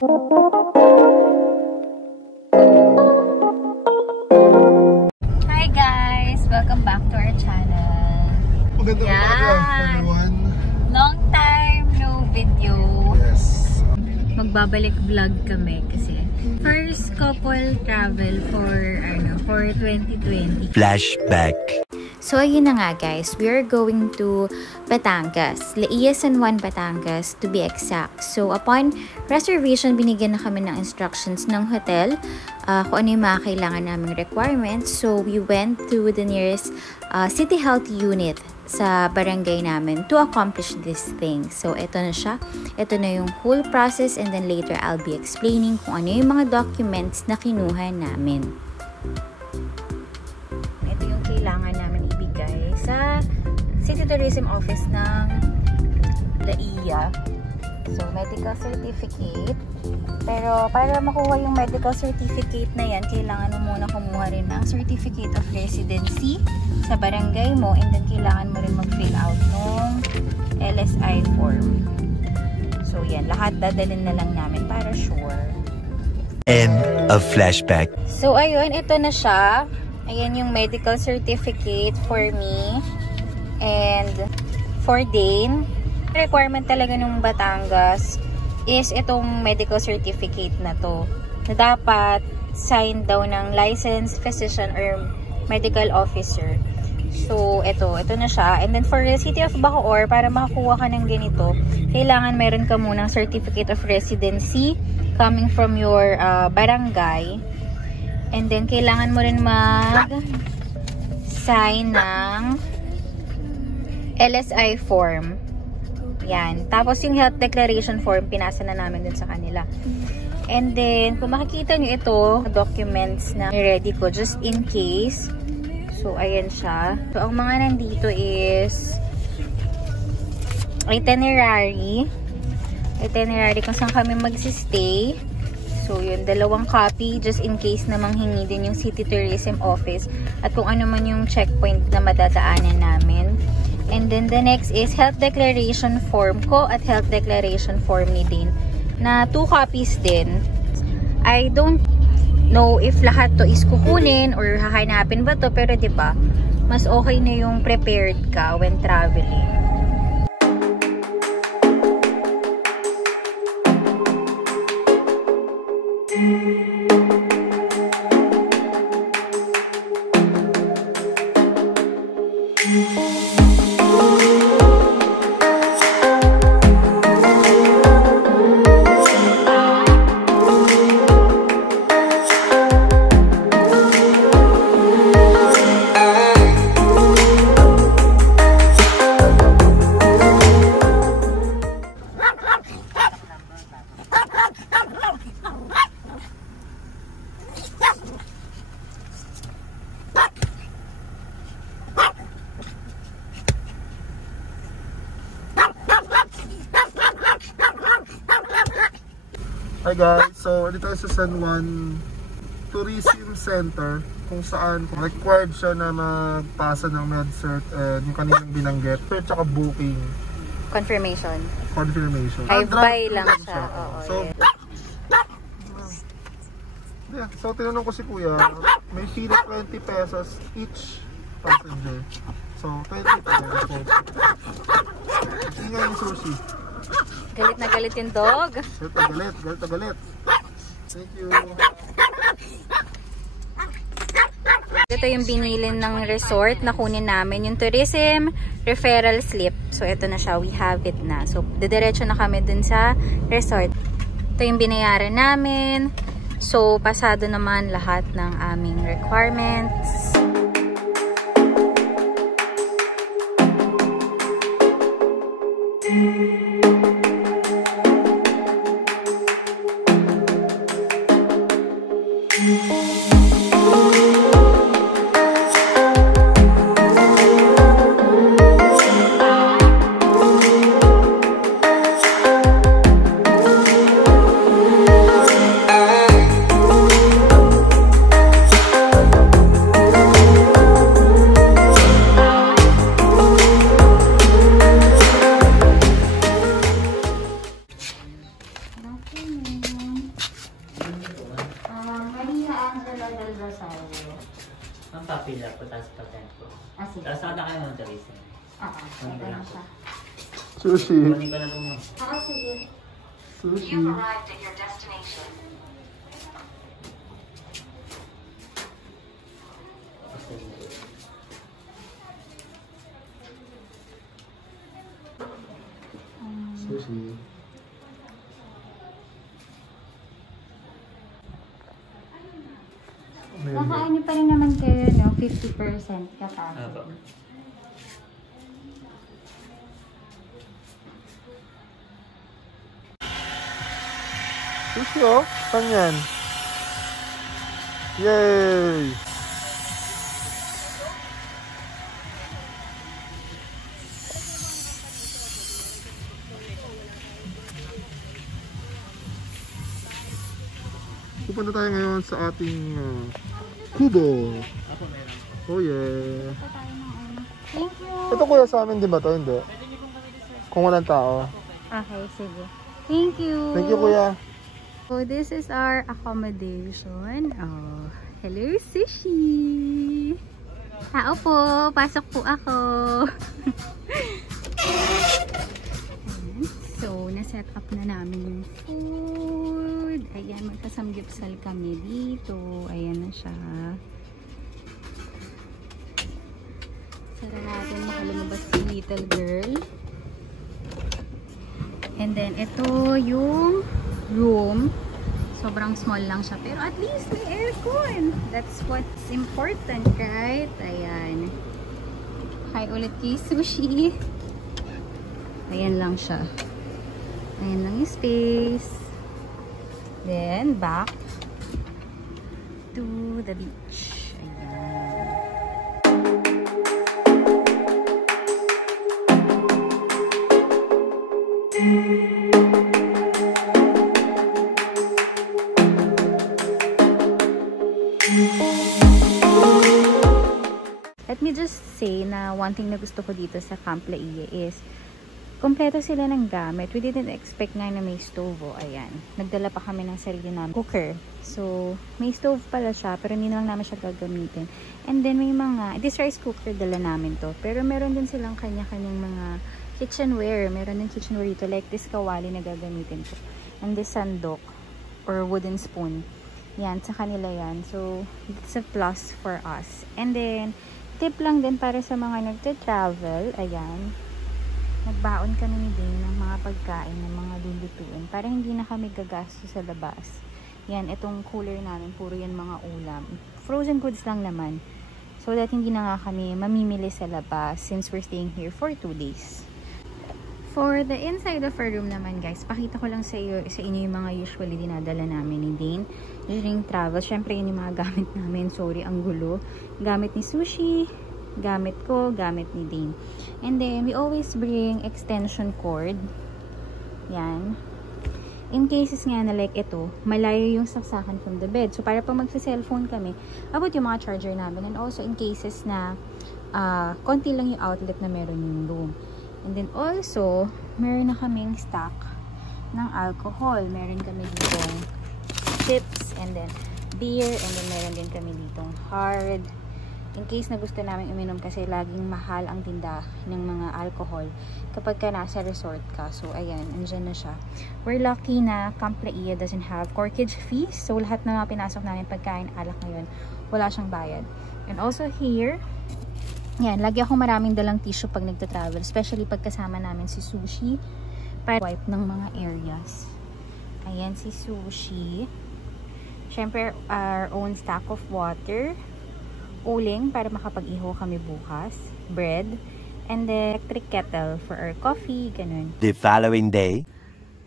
Hi guys! Welcome back to our channel. Magandang umaga, everyone. Long time no video. Yes. Magbabalik vlog kami kasi first couple travel for 2020. Flashback. So, ayun na nga guys, we are going to Batangas, Laia San Juan, Batangas to be exact. So, upon reservation, binigyan na kami ng instructions ng hotel, kung ano yung mga kailangan naming requirements. So, we went to the nearest city health unit sa barangay namin to accomplish this thing. So, ito na siya. Ito na yung whole process and then later I'll be explaining kung ano yung mga documents na kinuha namin. Ito yung kailangan namin ibigay sa City Tourism Office ng Laia. So, medical certificate. Pero, para makuha yung medical certificate na yan, kailangan mo muna kumuha rin ng certificate of residency sa barangay mo, and then kailangan mo rin mag-fill out ng LSI form. So, yan. Lahat dadalhin na lang namin para sure. End of flashback. So, ayun. Ito na siya. Ayan yung medical certificate for me and for Dane. Requirement talaga ng Batangas is itong medical certificate na to, na dapat sign daw ng licensed physician or medical officer. So, ito na siya. And then for the City of Bacoor, para makakuha ka ng ganito, kailangan meron ka munang certificate of residency coming from your barangay. And then, kailangan mo rin mag-sign ng LSI form. Yan. Tapos, yung health declaration form, pinasa na namin dun sa kanila. And then, kung makikita nyo ito, documents na ready ko just in case. So, ayan siya. So, ang mga nandito is itinerary. Itinerary kung saan kami magsistay. So, yun, 2 copy just in case na manghingi din yung City Tourism Office at kung ano man yung checkpoint na madadaanan namin. And then, the next is health declaration form ko at health declaration form ni Din na 2 copies din. I don't know if lahat to is kukunin or hahanapin ba to, pero diba, mas okay na yung prepared ka when traveling. Hi guys, so dito tayo sa San Juan Tourism Center kung saan required siya na magpasa ng MedCert and yung kaninang binanggit, tsaka booking Confirmation. Drive-by lang siya. Oo, so, yeah. So tinanong ko si Kuya, may fee na 20 pesos each passenger. So 20 pesos. Hindi nga yung sushi. Galit na galit yung dog. Galit na galit. Thank you. Ito yung binilin ng resort na kunin namin, yung tourism referral slip. So, ito na siya. We have it na. So, didiretso na kami dun sa resort. Ito yung binayaran namin. So, pasado naman lahat ng aming requirements. Teresa. Oo, pwede na siya. Sushi. Kunin ka na po mo. Oo, sige. Sushi. Sushi. Nakaano pa rin naman kayo, no? 50% capacity. Apo. Sushi oh. Saan yan? Yay! Pupunta tayo ngayon sa ating kubo. Oh yeah. Thank you! Ito kuya sa amin, di ba to? Hindi. Kung walang tao. Okay, sige. Thank you! Thank you kuya. So, this is our accommodation. Oh, hello, Sushi! Tao po! Pasok po ako! So, na-set up na namin yung food. Ayan, magkasamgyupsal kami dito. Ayan na siya. Sara natin makalumabas si little girl. And then, ito yung room. Sobrang small lang siya. Pero at least may aircon. That's what's important, right? Ayan. Hi ulit kay Sushi. Ayan lang siya. Ayan lang yung space. Then, back to the beach. Ayan. Let me just say na one thing na gusto ko dito sa Camp Laia is kompleto sila ng gamit. We didn't expect nga na may stove. Ayan. Nagdala pa kami ng sarili namin cooker. So, may stove pala siya pero hindi naman namin siya gagamitin. And then may mga, this rice cooker dala namin to. Pero meron din silang kanya-kanyang mga kitchenware. Meron din kitchenware dito like this kawali na gagamitin ko. And this sandok or wooden spoon. Yan, sa kanila yan. So, it's a plus for us. And then, tip lang din para sa mga nagte-travel. Ayan. Nagbaon kami ni Dane ng mga pagkain, ng mga lulutuin. Para hindi na kami gagasto sa labas. Yan, itong cooler namin, puro yan mga ulam. Frozen goods lang naman. So that hindi na nga kami mamimili sa labas since we're staying here for 2 days. For the inside of our room naman guys, pakita ko lang sa inyo yung mga usually dinadala namin ni Dane during travel. Syempre yun yung mga gamit namin. Sorry, ang gulo. Gamit ni Sushi, gamit ko, gamit ni Dane. And then, we always bring extension cord. Yan. In cases nga na like ito, malayo yung saksakan from the bed. So, para pag magsa-cellphone kami, abot yung mga charger namin. And also, in cases na konti lang yung outlet na meron yung room. And then also, meron na kaming stock ng alcohol. Meron kami ditong chips and then beer. And then meron din kami ditong hard. In case na gusto namin uminom kasi laging mahal ang tinda ng mga alcohol kapag ka nasa resort ka. So, ayan, andyan na siya. We're lucky na Camp Laia doesn't have corkage fees. So, lahat na mga pinasok namin pagkain alak ngayon, wala siyang bayad. And also here, yan, lagi ako maraming dalang tissue pag nagta-travel. Especially pag kasama namin si Sushi para wipe ng mga areas. Ayan si Sushi. Siyempre, our own stack of water. Uling para makapag-iho kami bukas. Bread. And the electric kettle for our coffee. Ganun. The following day.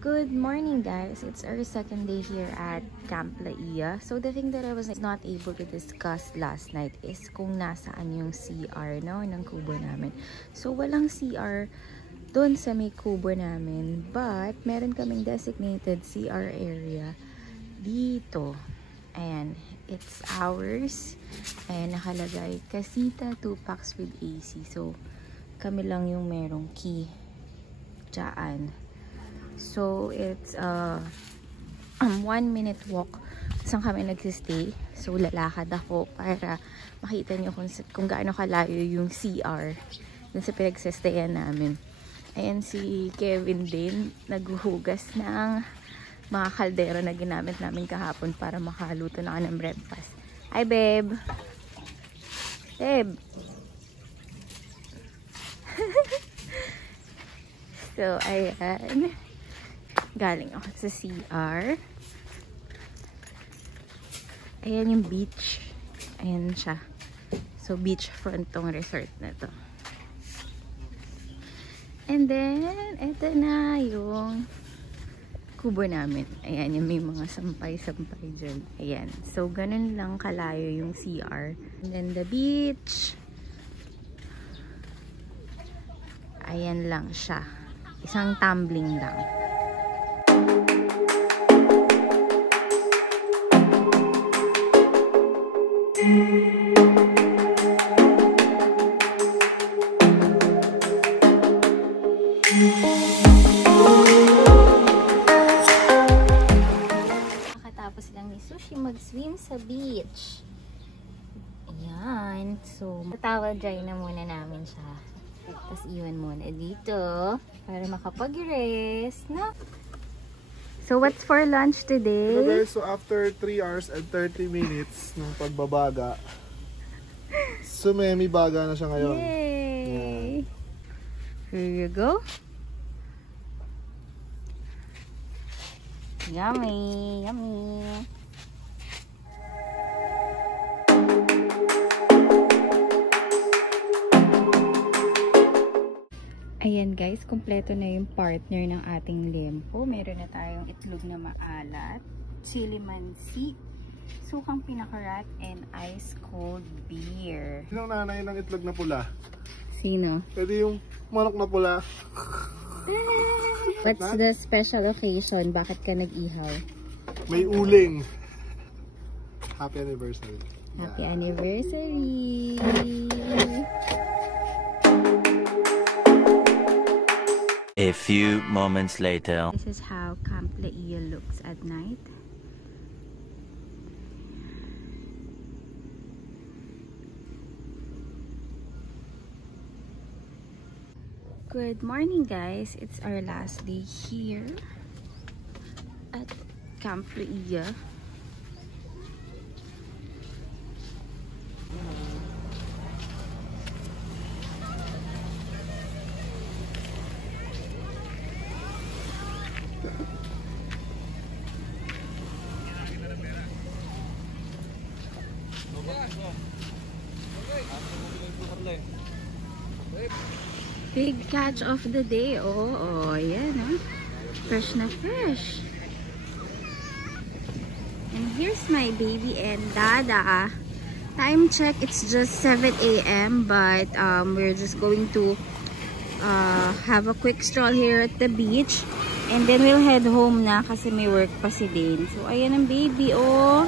Good morning guys, it's our second day here at Camp Laia. So the thing that I was not able to discuss last night is kung nasaan yung CR no, ng kubo namin. So walang CR doon sa may kubo namin, but meron kaming designated CR area dito. Ayan, it's ours. Ayan, nakalagay Casita 2 packs with AC. So kami lang yung merong key dyan. So, it's a 1-minute walk saan kami nagsistay. So, lalakad ako para makita nyo kung gaano kalayo yung CR dun sa pinagsistayan namin. Ayan si Kevin din, naghuhugas ng mga kaldero na ginamit namin kahapon para makaluto na ng breakfast. Hi, babe! Babe! So, ayan. Galing ako sa CR. Ayan yung beach. Ayan siya. So, beachfront tong resort na to. And then, eto na yung kubo namin. Ayan, yung may mga sampay-sampay dyan. Ayan. So, ganun lang kalayo yung CR. And then, the beach. Ayan lang siya. Isang tumbling lang. Nakatapos lang ni Sushi mag-swim sa beach. Ayan. So, towel dry na muna namin siya. Tapos iwan muna dito para makapag-rest, no? So, what's for lunch today? Okay, so after 3 hours and 30 minutes ng pagbabaga, sumemi baga na siya ngayon. Yay! Yeah. Here you go. Yummy! Yummy! Ayan guys, kompleto na yung partner ng ating lempo. Meron na tayong itlog na maalat, chili mansi, sukang pinakarat, and ice cold beer. Sinong nanay ng itlog na pula? Sino? Pwede yung manok na pula. What's the special occasion? Bakit ka nag-ihaw? May uling. Happy anniversary. Happy anniversary! A few moments later. This is how Camp Leia looks at night. Good morning guys! It's our last day here at Camp Leia. Big catch of the day. Oh, ayan, oh. Fresh na fresh. And here's my baby and Dada. Time check, it's just 7 a.m. But we're just going to have a quick stroll here at the beach. And then we'll head home na kasi may work pa si Dane. So, ayan ang baby, oh.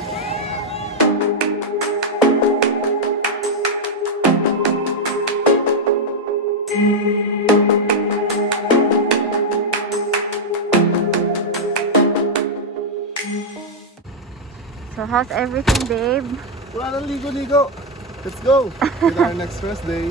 So, how's everything, babe? Wala nang ligo-ligo. Let's go with our next rest day.